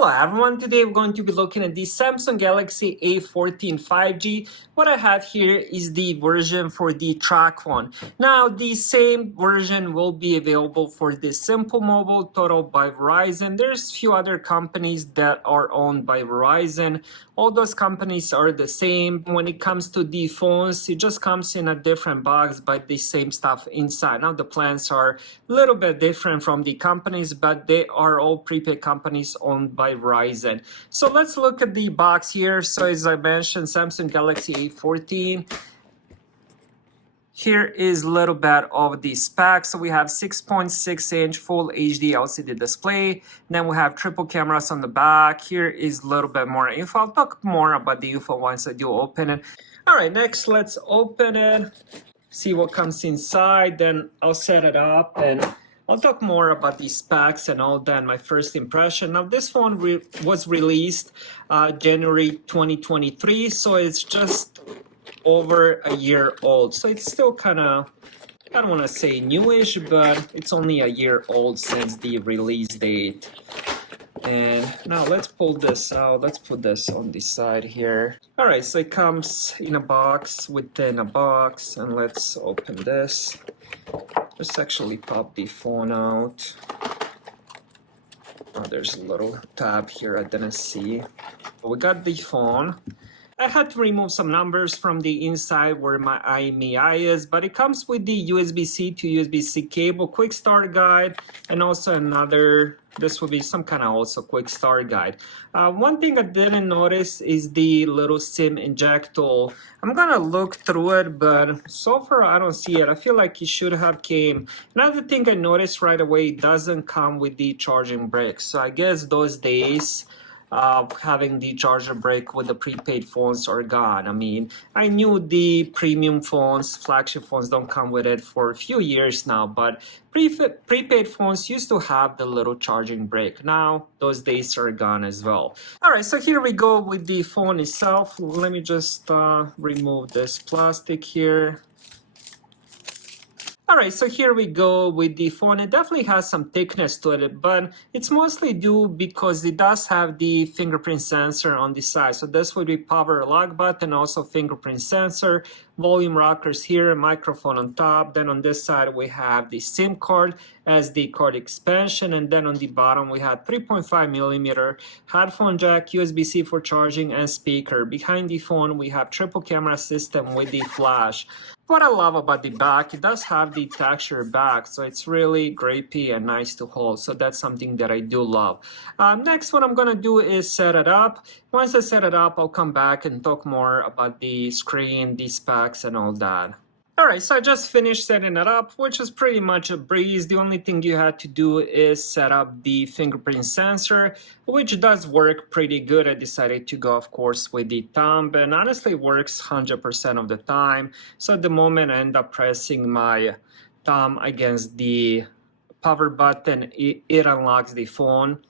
Hello everyone, today we're going to be looking at the Samsung Galaxy A14 5G. What I have here is the version for the Tracfone. Now the same version will be available for the Simple Mobile, Total by Verizon. There's a few other companies that are owned by Verizon. All those companies are the same. When it comes to the phones, it just comes in a different box, but the same stuff inside. Now the plans are a little bit different from the companies, but they are all prepaid companies owned by Verizon. So let's look at the box here. So as I mentioned, Samsung Galaxy A14. Here is a little bit of the specs. So we have 6.6-inch full HD LCD display. Then we have triple cameras on the back. Here is a little bit more info. I'll talk more about the info once I do open it. All right, next let's open it, see what comes inside. Then I'll set it up and I'll talk more about the specs and all that, my first impression. Now, this phone was released January 2023, so it's just over a year old. So it's still kind of, I don't want to say newish, but it's only a year old since the release date. And now let's pull this out. Let's put this on the side here. All right, so it comes in a box within a box, and let's open this. Let's actually pop the phone out. Oh, there's a little tab here I didn't see. We got the phone. I had to remove some numbers from the inside where my IMEI is, but it comes with the USB-C to USB-C cable, quick start guide, and also another, this would be some kind of also quick start guide. One thing I didn't notice is the little SIM eject tool. I'm gonna look through it, but so far I don't see it. I feel like it should have came. Another thing I noticed right away, it doesn't come with the charging brick. So I guess those days having the charger brick with the prepaid phones are gone. I mean, I knew the premium phones, flagship phones don't come with it for a few years now, but prepaid phones used to have the little charging brick. Now, those days are gone as well. All right, so here we go with the phone itself. Let me just remove this plastic here. All right, so here we go with the phone. It definitely has some thickness to it, but it's mostly due because it does have the fingerprint sensor on the side. So this would be power lock button, also fingerprint sensor, volume rockers here, microphone on top. Then on this side, we have the SIM card as the card expansion. And then on the bottom, we have 3.5 millimeter headphone jack, USB-C for charging, and speaker. Behind the phone, we have triple camera system with the flash. What I love about the back, it does have the texture back, so it's really gripey and nice to hold. So that's something that I do love. Next, what I'm gonna do is set it up. Once I set it up, I'll come back and talk more about the screen, the specs, and all that. All right, so I just finished setting it up, which is pretty much a breeze. The only thing you had to do is set up the fingerprint sensor, which does work pretty good. I decided to go, of course, with the thumb, and honestly works 100% of the time. So at the moment, I end up pressing my thumb against the power button. It unlocks the phone.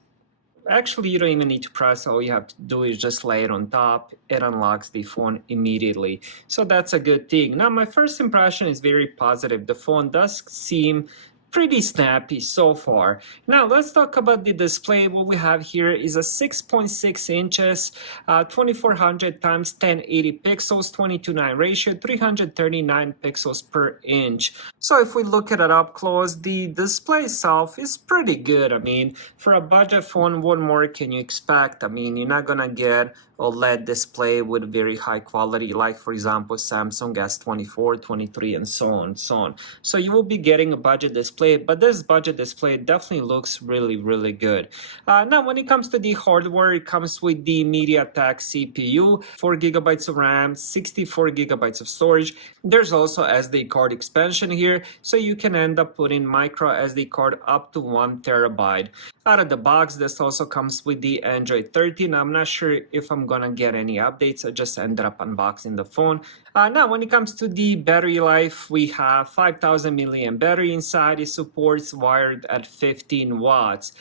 Actually, you don't even need to press. All you have to do is just lay it on top. It unlocks the phone immediately. So that's a good thing. Now, my first impression is very positive. The phone does seem pretty snappy so far. Now let's talk about the display. What we have here is a 6.6 inches, 2400 times 1080 pixels, 22:9 ratio, 339 pixels per inch. So if we look at it up close, the display itself is pretty good. I mean, for a budget phone, what more can you expect? I mean, you're not gonna get OLED display with very high quality, like for example Samsung S24, 23, and so on and so on. So you will be getting a budget display, but this budget display definitely looks really good. Now when it comes to the hardware, it comes with the MediaTek CPU, 4 gigabytes of RAM, 64 gigabytes of storage. There's also SD card expansion here, so you can end up putting micro SD card up to 1 terabyte. Out of the box, this also comes with the Android 13. I'm not sure if I'm gonna get any updates. I just ended up unboxing the phone. Now, when it comes to the battery life, we have 5000 milliamp battery inside. It supports wired at 15 watts.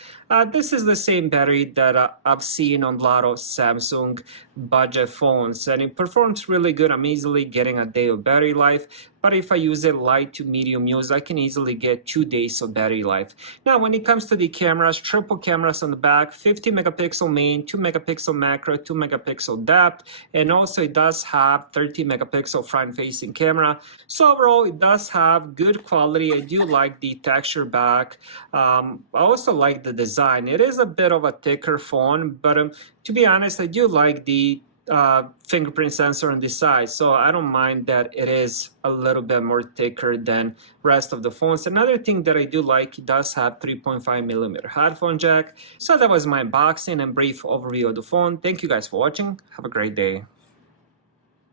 This is the same battery that I've seen on a lot of Samsung budget phones, and it performs really good. I'm easily getting a day of battery life, but if I use it light to medium use, I can easily get 2 days of battery life. Now, when it comes to the cameras, triple cameras on the back, 50 megapixel main, 2 megapixel macro, 2 megapixel depth, and also it does have 30 megapixel front-facing camera. So overall, it does have good quality. I do like the texture back. I also like the design. It is a bit of a thicker phone, but to be honest, I do like the fingerprint sensor on the side, so I don't mind that it is a little bit more thicker than rest of the phones. Another thing that I do like, it does have 3.5 millimeter headphone jack. So that was my unboxing and brief overview of the phone. Thank you guys for watching. Have a great day.